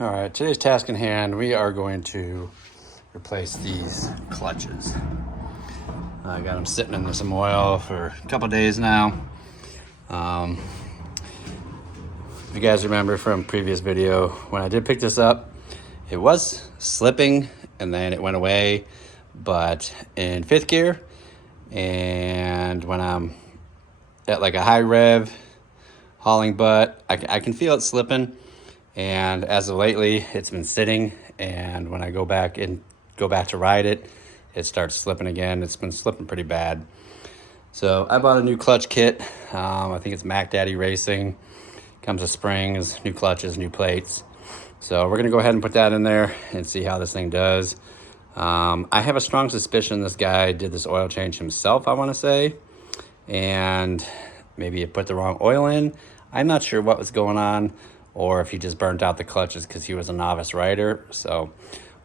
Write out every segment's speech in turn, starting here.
All right, today's task in hand, we are going to replace these clutches. I got them sitting in some oil for a couple days now. If you guys remember from previous video, when I did pick this up, it was slipping and then it went away, but in fifth gear, and when I'm at like a high rev, hauling butt, I can feel it slipping. And as of lately, it's been sitting, and when I go back to ride it, it starts slipping again. It's been slipping pretty bad. So I bought a new clutch kit. I think it's Mac Daddy Racing. Comes with springs, new clutches, new plates. So we're gonna go ahead and put that in there and see how this thing does. I have a strong suspicion this guy did this oil change himself, I wanna say, and maybe he put the wrong oil in. I'm not sure what was going on, or if he just burnt out the clutches because he was a novice rider. So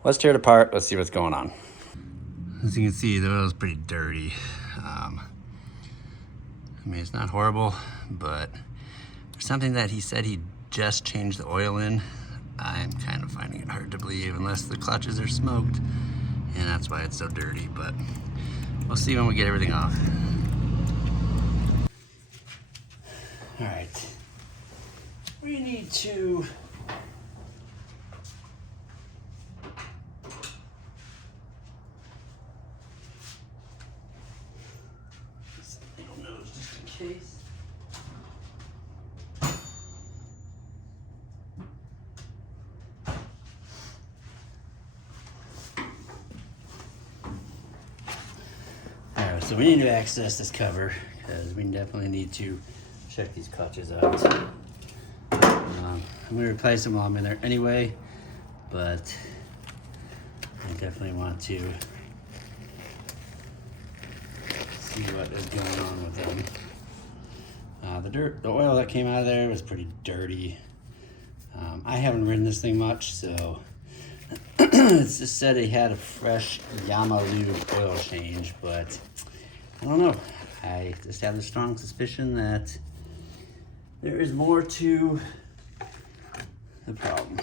let's tear it apart. Let's see what's going on. As you can see, the oil is pretty dirty. I mean, it's not horrible, but there's something that he said he just changed the oil in. I'm kind of finding it hard to believe unless the clutches are smoked, and that's why it's so dirty, but we'll see when we get everything off. All right. We need to this little nose just in case. All right, so we need to access this cover because we definitely need to check these clutches out. I'm going to replace them while I'm in there anyway, but I definitely want to see what is going on with them. The oil that came out of there was pretty dirty. I haven't ridden this thing much, so it's just said he had a fresh Yamalu oil change, but I don't know. I just have a strong suspicion that there is more to the problem.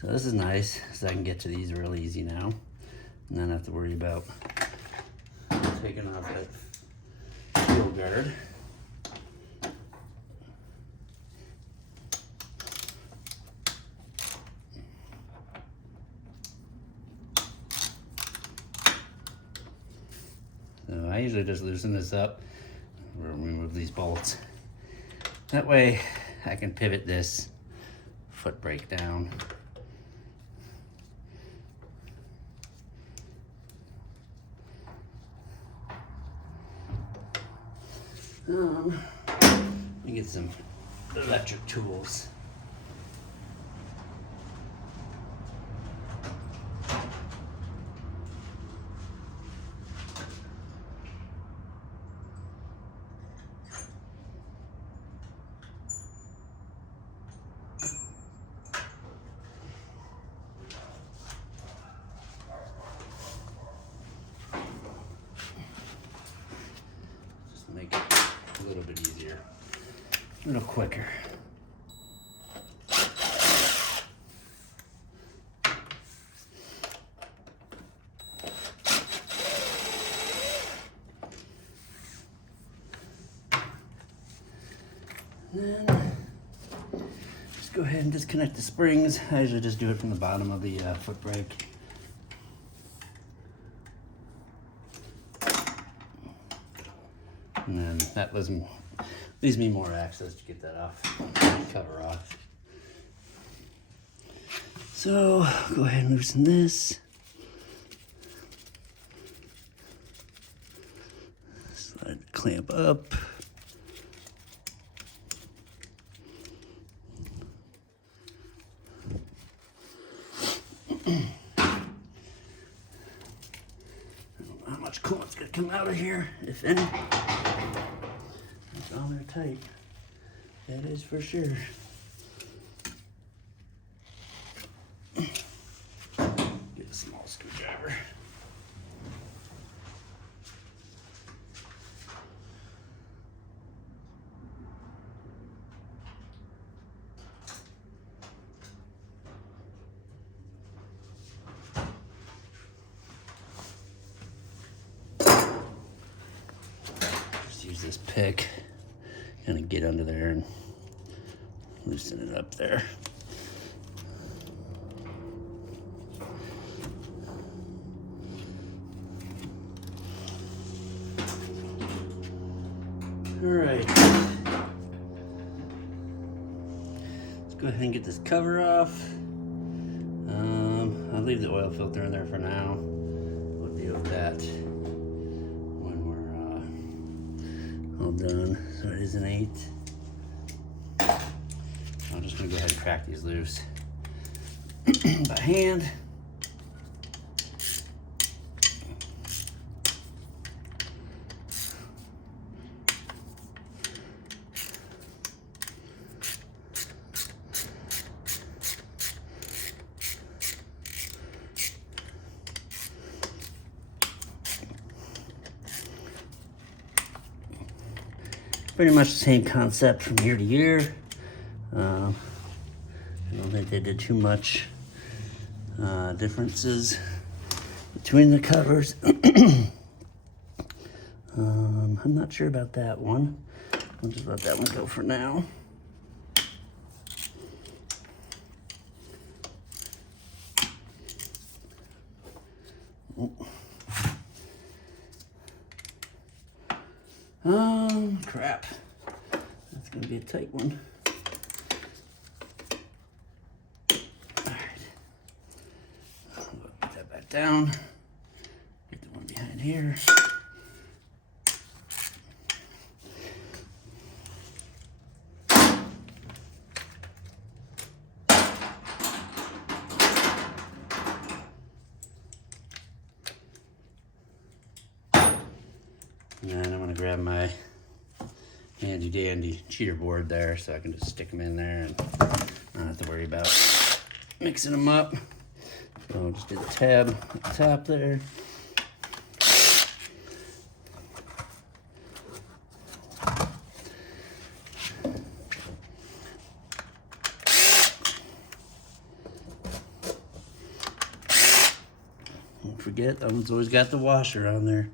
So this is nice, so I can get to these real easy now and not have to worry about taking off that fuel guard. So I usually just loosen this up or remove these bolts. That way I can pivot this foot brake down. Let me get some electric tools. Make it a little bit easier, a little quicker. And then just go ahead and disconnect the springs. I usually just do it from the bottom of the foot brake. And then that leaves me more access to get that cover off. So go ahead and loosen this. Slide the clamp up. I don't know how much coolant's gonna come out of here, if any. It's on there tight. That is for sure. Get a small screwdriver. this pick, kind of get under there and loosen it up there. All right, let's go ahead and get this cover off. I'll leave the oil filter in there for now. We'll deal with that when we're all done. So it is an 8. I'm just gonna go ahead and crack these loose by hand. Pretty much the same concept from year to year. I don't think they did too much differences between the covers. I'm not sure about that one. I'll just let that one go for now. Crap. That's gonna be a tight one. All right. Put that back down. Get the one behind here. And then I'm gonna grab my handy dandy cheater board there so I can just stick them in there and not have to worry about mixing them up. So I'll just do the tab at the top there. Don't forget, that one's always got the washer on there.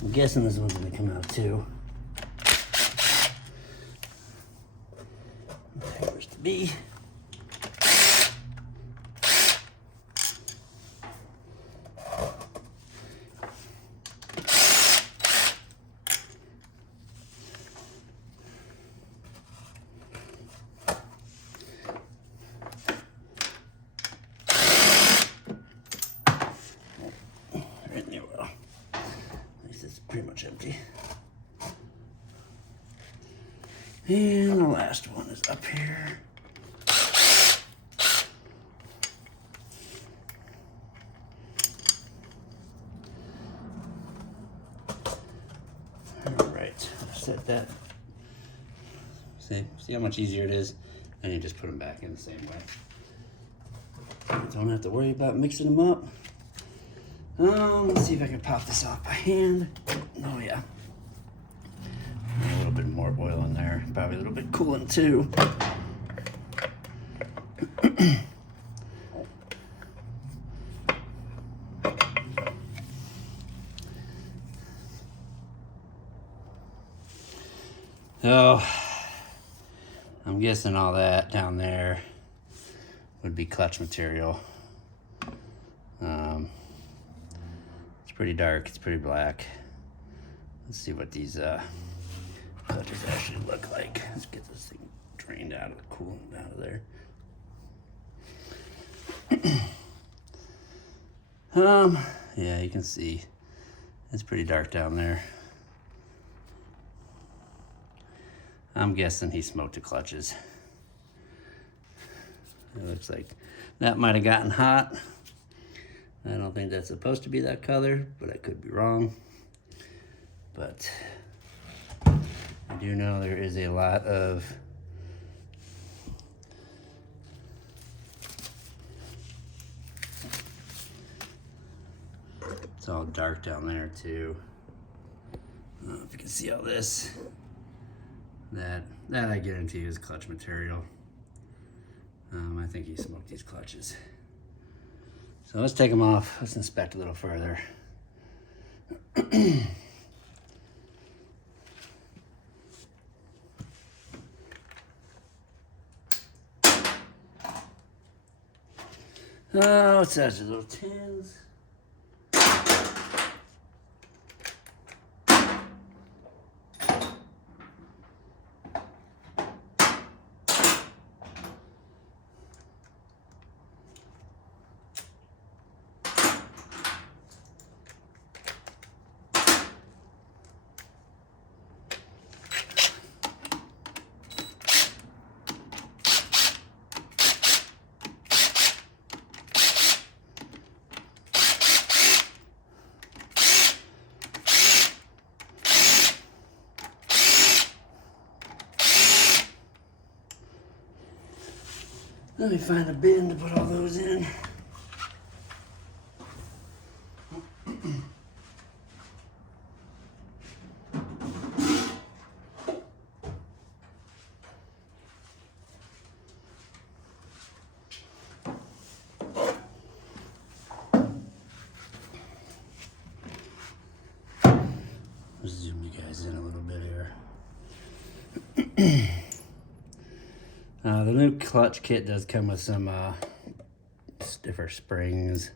I'm guessing this one's gonna come out too. Powers to be. Right in there, well. At least it's pretty much empty. And the last one is up here. All right, set that. See how much easier it is? And you just put them back in the same way. Don't have to worry about mixing them up. Let's see if I can pop this off by hand. Oh yeah. A little bit more oil in there. Probably a little bit coolant too. So, I'm guessing all that down there would be clutch material. It's pretty dark, it's pretty black. Let's see what these clutches actually look like. Let's get this thing drained out of the coolant out of there. Yeah, you can see it's pretty dark down there. I'm guessing he smoked the clutches. It looks like that might have gotten hot. I don't think that's supposed to be that color, but I could be wrong. But I do know there is a lot of It's all dark down there too. I don't know if you can see all this. That I guarantee is clutch material. I think he smoked these clutches. So let's take them off. Let's inspect a little further. Oh, what's that? Little tins. Let me find a bin to put all those in. Zoom you guys in a little bit here. The new clutch kit does come with some stiffer springs.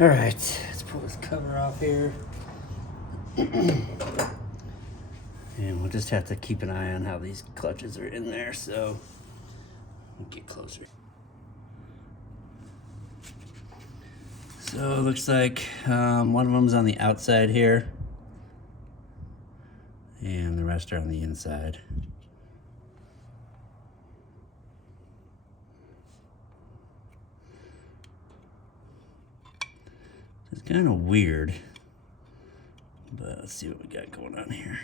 All right, let's pull this cover off here. And we'll just have to keep an eye on how these clutches are in there, so we'll get closer. So it looks like one of them's on the outside here, and the rest are on the inside. It's kind of weird, but let's see what we got going on here.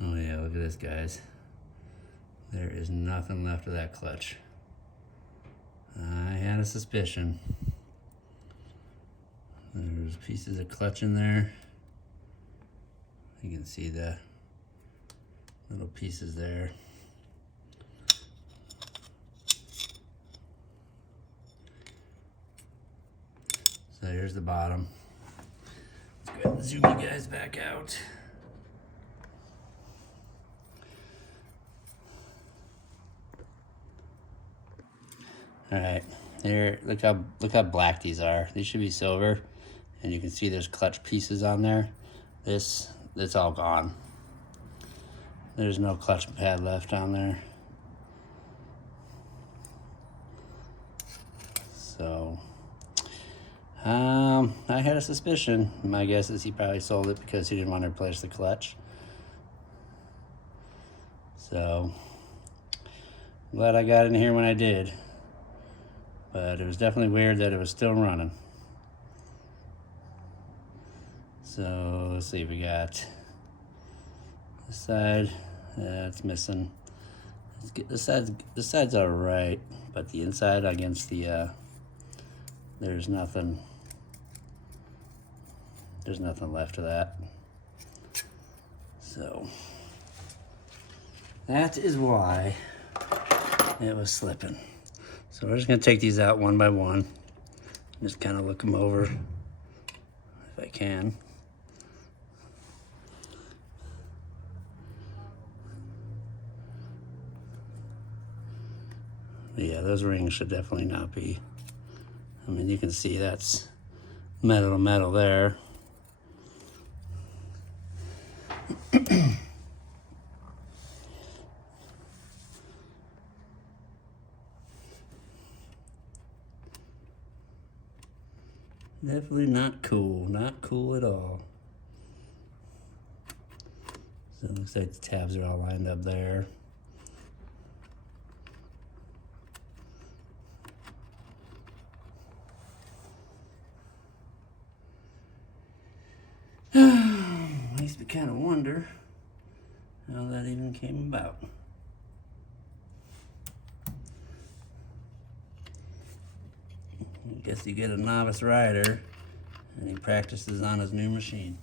Oh yeah, look at this, guys. There is nothing left of that clutch. I had a suspicion. There's pieces of clutch in there. You can see the little pieces there. So here's the bottom. Let's go ahead and zoom you guys back out. All right, here, look how black these are. These should be silver, and you can see there's clutch pieces on there. It's all gone. There's no clutch pad left on there. So, I had a suspicion. My guess is he probably sold it because he didn't want to replace the clutch. So, I'm glad I got in here when I did. But it was definitely weird that it was still running. So, let's see, we got this side, it's missing. Let's get this side's all right, but the inside against the, there's nothing left of that. So that is why it was slipping. So we're just gonna take these out one by one. Just kind of look them over if I can. Yeah, those rings should definitely not be. I mean, you can see that's metal to metal there. Definitely not cool. Not cool at all. So it looks like the tabs are all lined up there. Makes me kind of wonder how that even came about. I guess you get a novice rider and he practices on his new machine.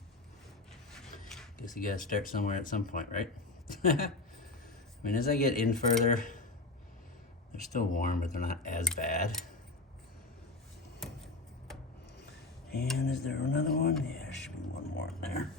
Guess you gotta start somewhere at some point, right? I mean, as I get in further, they're still warm, but they're not as bad. And is there another one? Yeah, there should be one more in there.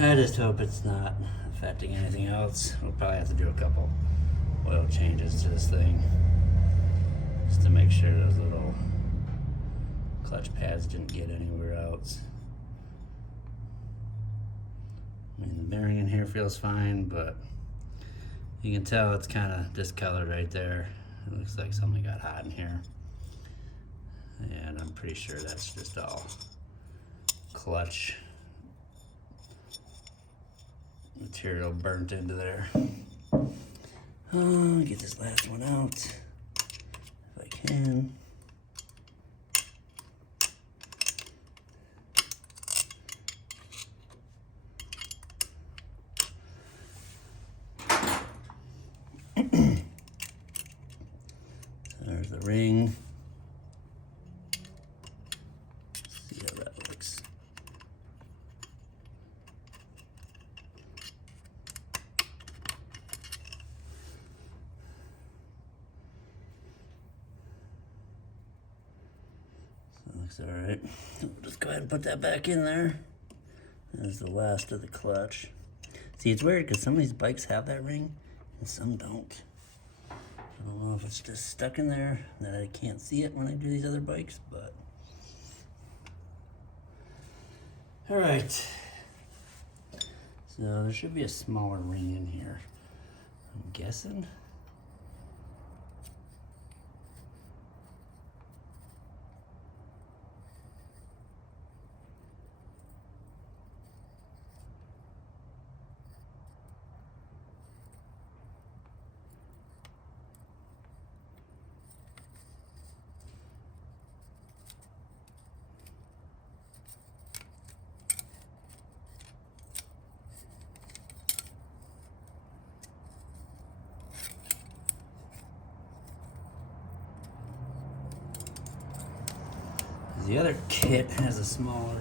I just hope it's not affecting anything else. We'll probably have to do a couple oil changes to this thing just to make sure those little clutch pads didn't get anywhere else. I mean, the bearing in here feels fine, but you can tell it's kind of discolored right there. It looks like something got hot in here. And I'm pretty sure that's just all clutch material burnt into there. Get this last one out if I can. There's the ring. Let's see how that looks. Looks all right. We'll just go ahead and put that back in there. There's the last of the clutch. See, it's weird because some of these bikes have that ring and some don't. I don't know if it's just stuck in there that I can't see it when I do these other bikes, but. All right. So there should be a smaller ring in here, I'm guessing. The other kit has a smaller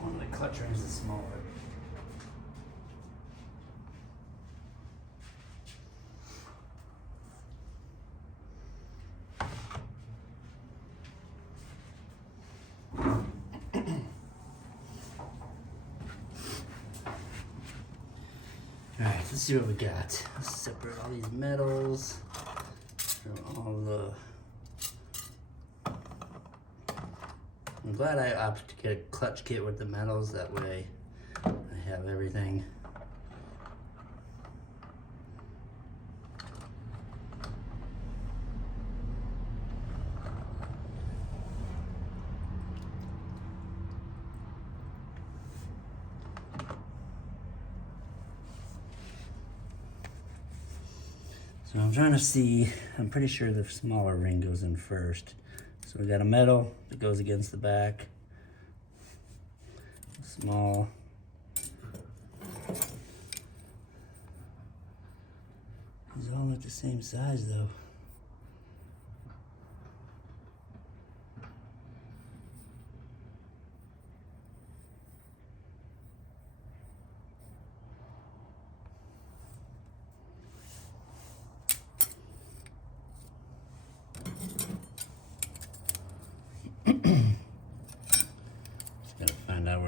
one of the clutch rings is smaller. Alright, let's see what we got. Let's separate all these metals from all the. I'm glad I opted to get a clutch kit with the metals, that way I have everything. So I'm trying to see, I'm pretty sure the smaller ring goes in first. So we got a metal that goes against the back. Small. These all look the same size though.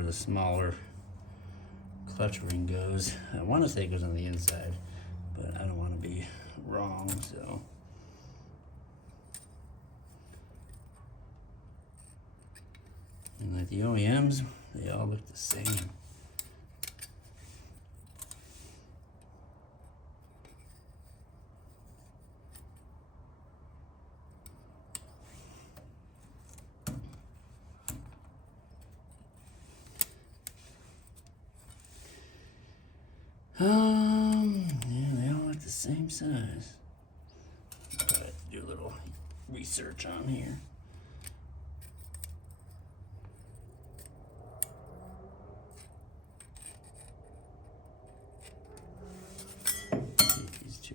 the smaller clutch ring goes. I want to say it goes on the inside, but I don't want to be wrong, so. And like the OEMs, they all look the same. Yeah, they all look the same size. But do a little research on here. These two.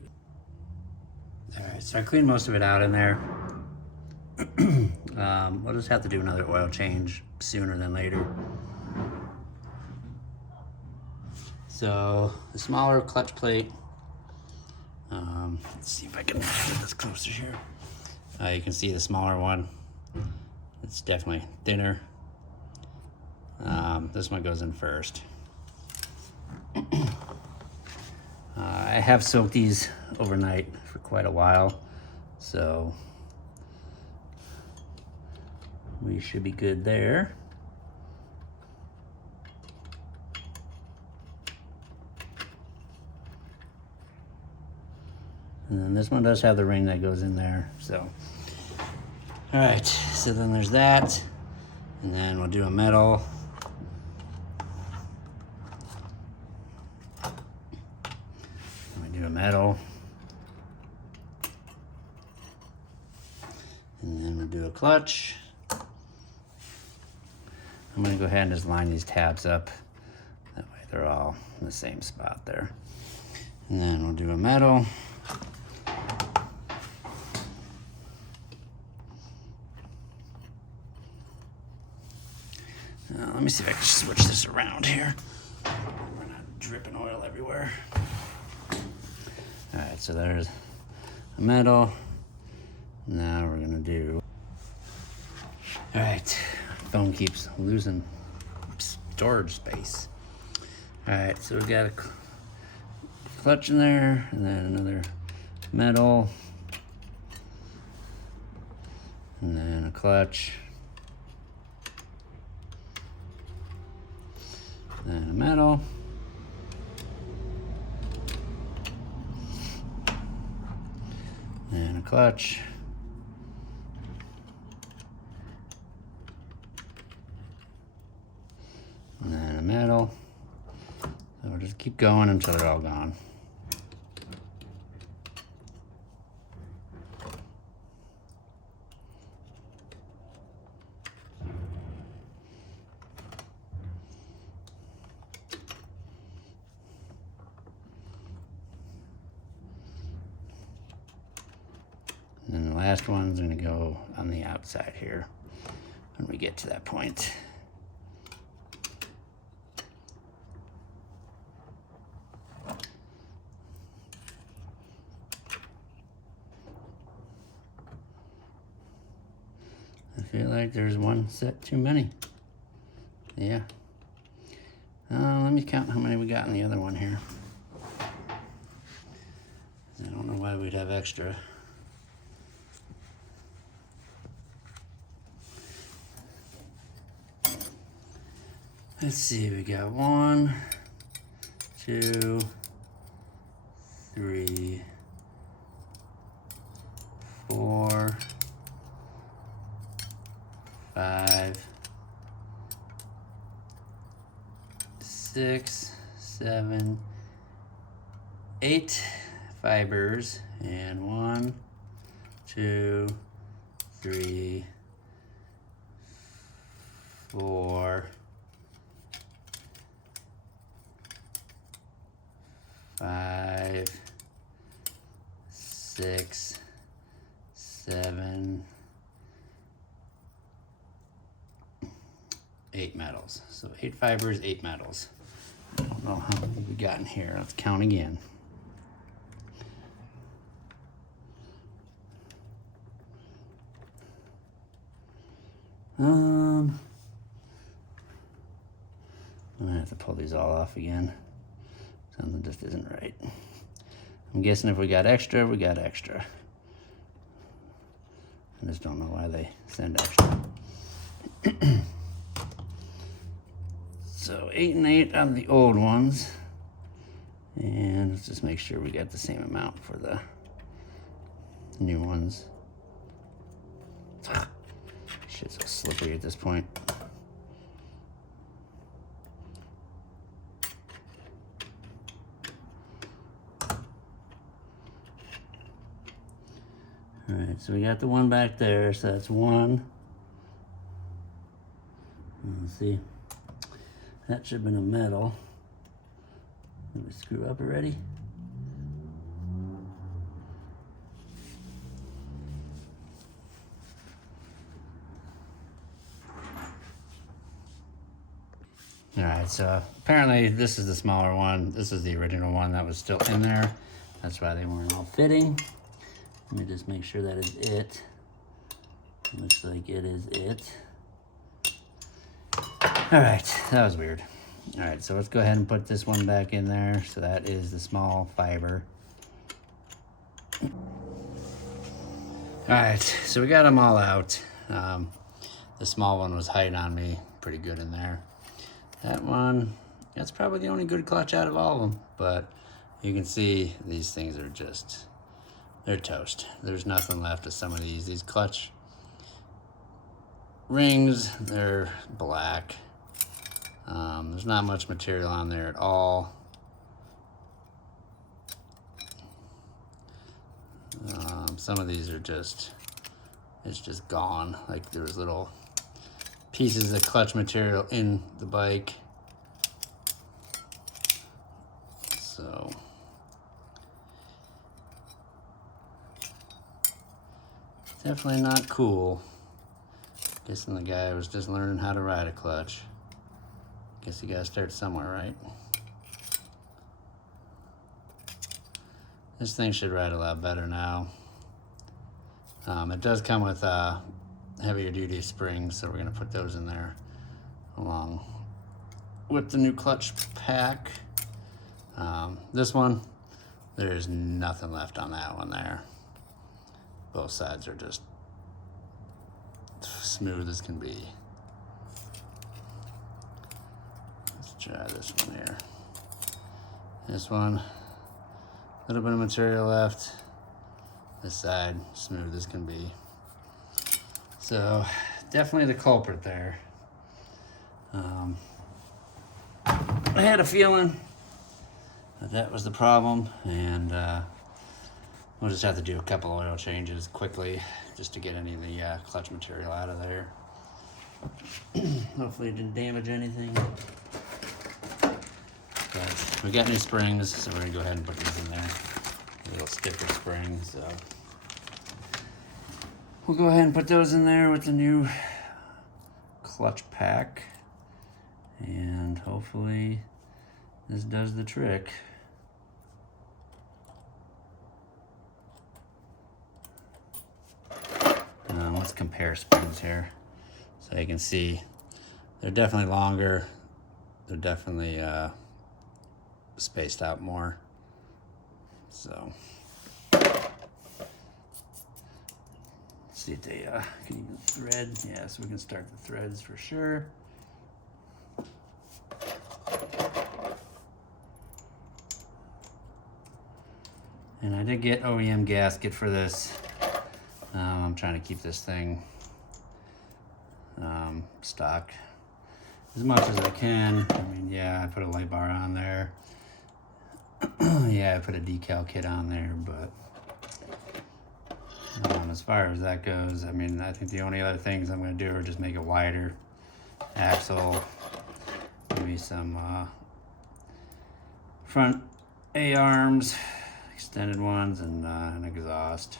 All right, so I cleaned most of it out in there. We'll just have to do another oil change sooner than later. So the smaller clutch plate, let's see if I can get this closer here. You can see the smaller one. It's definitely thinner. This one goes in first. I have soaked these overnight for quite a while, so we should be good there. And then this one does have the ring that goes in there, so. All right, so then there's that. And then we'll do a metal. We do a metal. And then we'll do a clutch. I'm gonna go ahead and just line these tabs up. That way they're all in the same spot there. And then we'll do a metal. Let me see if I can switch this around here. We're not dripping oil everywhere. All right, so there's a metal. Now we're gonna do. All right, phone keeps losing storage space. All right, so we've got a clutch in there, and then another metal, and then a clutch. Then a metal. And a clutch. And then a metal. So we'll just keep going until they're all gone. And the last one's gonna go on the outside here when we get to that point. I feel like there's one set too many. Yeah. Let me count how many we got in the other one here. I don't know why we'd have extra. Let's see, we got 1, 2, 3, 4, 5, 6, 7, 8 fibers, and 1, 2, 3, 4, 5, 6, 7, 8 metals. So 8 fibers, 8 metals. I don't know how many we got in here. Let's count again. I'm gonna have to pull these all off again. Something just isn't right. I'm guessing if we got extra, we got extra. I just don't know why they send extra. So 8 and 8 on the old ones. And let's just make sure we got the same amount for the new ones. Shit's so slippery at this point. All right, so we got the one back there, so that's one. Let's see. That should have been a metal. Did we screw up already? All right, so apparently this is the smaller one. This is the original one that was still in there. That's why they weren't all fitting. Let me just make sure that is it. Looks like it is it. All right, that was weird. All right, so let's go ahead and put this one back in there. So that is the small fiber. All right, so we got them all out. The small one was hiding on me pretty good in there. That one, that's probably the only good clutch out of all of them, but you can see these things are just, they're toast. There's nothing left of some of these. These clutch rings, they're black. There's not much material on there at all. Some of these are just, it's just gone. Like there was little pieces of clutch material in the bike. So definitely not cool. Guessing the guy was just learning how to ride a clutch. Guess you gotta start somewhere, right? This thing should ride a lot better now. It does come with heavier duty springs, so we're gonna put those in there along with the new clutch pack. This one, there's nothing left on that one there. Both sides are just smooth as can be. Let's try this one here. This one, a little bit of material left. This side, smooth as can be. So, definitely the culprit there. I had a feeling that was the problem, and we'll just have to do a couple oil changes quickly just to get any of the clutch material out of there. Hopefully it didn't damage anything. But we got new springs, so we're gonna go ahead and put these in there. A little stiffer spring, so we'll go ahead and put those in there with the new clutch pack, and hopefully this does the trick. Let's compare springs here so you can see they're definitely longer. They're definitely spaced out more. So see if they can even thread. Yeah, so we can start the threads for sure. And I did get OEM gasket for this. I'm trying to keep this thing stock as much as I can. I mean, yeah, I put a light bar on there. Yeah, I put a decal kit on there, but as far as that goes, I mean, I think the only other things I'm going to do are just make it wider. Axle, maybe some front A-arms, extended ones, and an exhaust.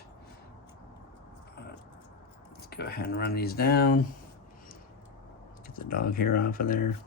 Let's go ahead and run these down. Get the dog hair off of there.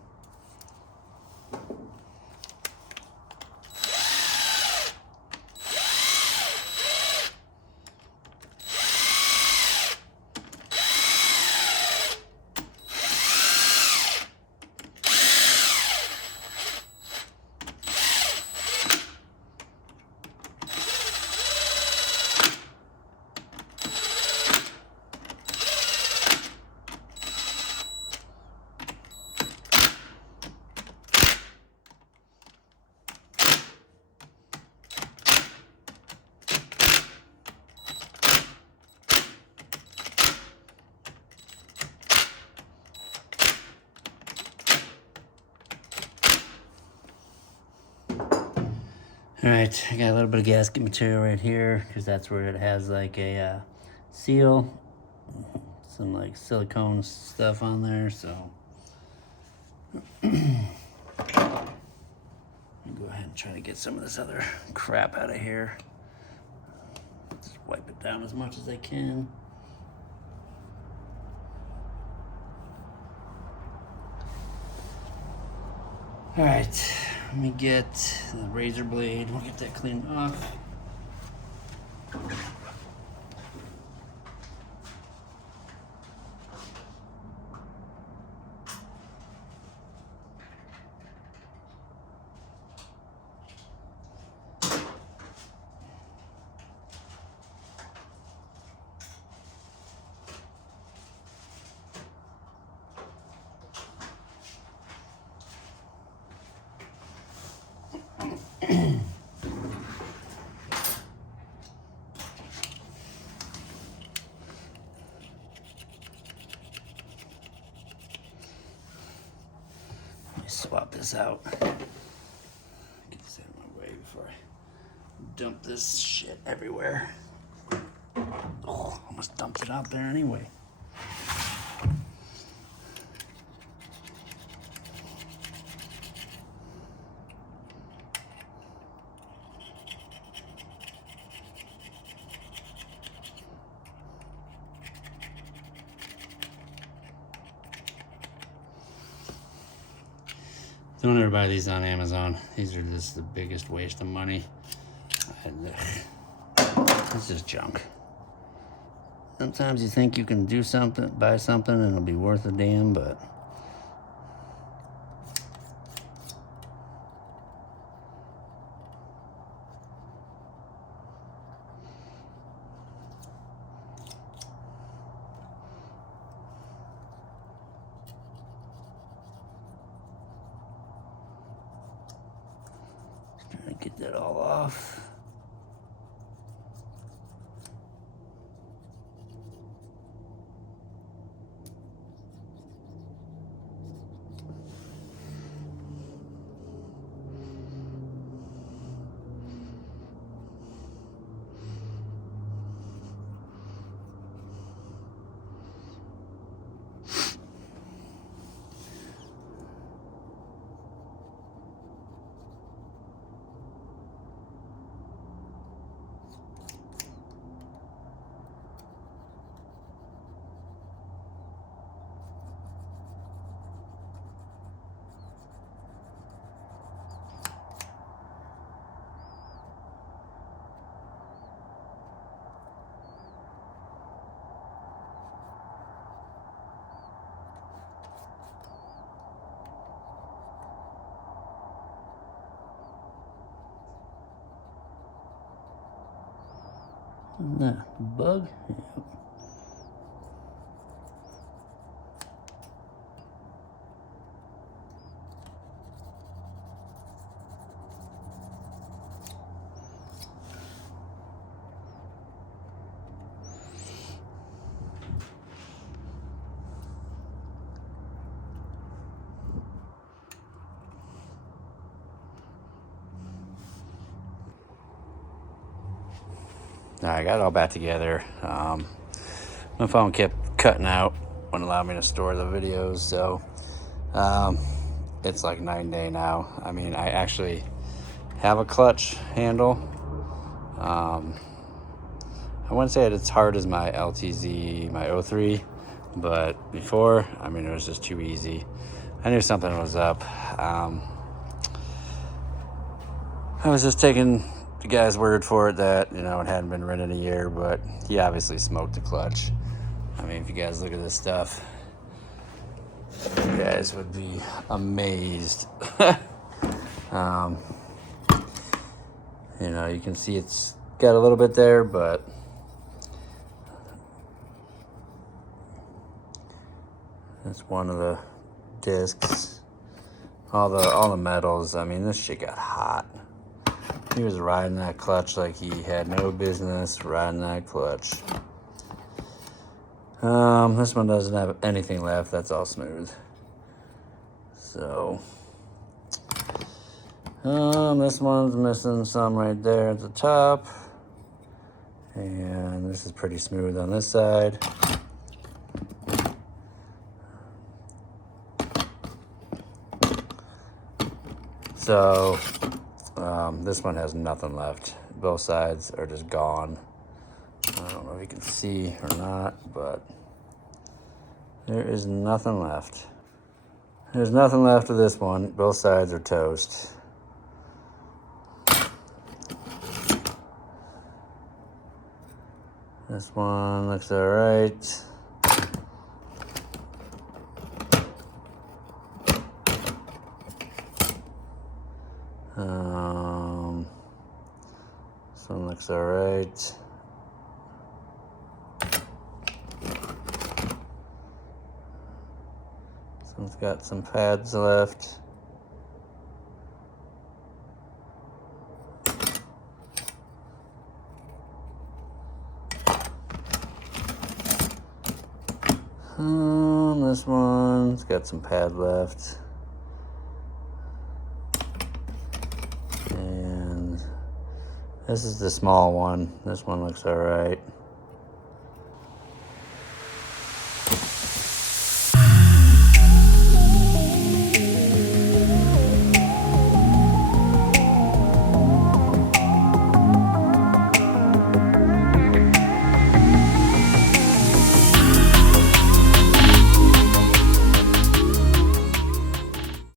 All right, I got a little bit of gasket material right here because that's where it has like a seal, some like silicone stuff on there. So go ahead and try to get some of this other crap out of here. Just wipe it down as much as I can. All right, let me get the razor blade. We'll get that cleaned off. Swap this out. Get this out of my way before I dump this shit everywhere. Oh, almost dumped it out there anyway. Don't ever buy these on Amazon. These are just the biggest waste of money. This is junk. Sometimes you think you can do something, buy something, and it'll be worth a damn, but trying to get that all off. Nah, bug? Yep. I got it all back together. My phone kept cutting out, wouldn't allow me to store the videos, so it's like night and day now. I mean, I actually have a clutch handle. I wouldn't say it's hard as my LTZ, my 03, but before, I mean, it was just too easy. I knew something was up. I was just taking the guy's word for it that, you know, it hadn't been running a year, but he obviously smoked the clutch. I mean, if you guys look at this stuff, you guys would be amazed. You know, you can see it's got a little bit there, but that's one of the discs. All the metals. I mean, this shit got hot. He was riding that clutch like he had no business riding that clutch. This one doesn't have anything left. That's all smooth. So, This one's missing some right there at the top. And this is pretty smooth on this side. So this one has nothing left. Both sides are just gone. I don't know if you can see or not, but there is nothing left. There's nothing left of this one. Both sides are toast. This one looks all right. This one looks all right. This one's got some pads left. This one's got some pad left. And this is the small one. This one looks all right.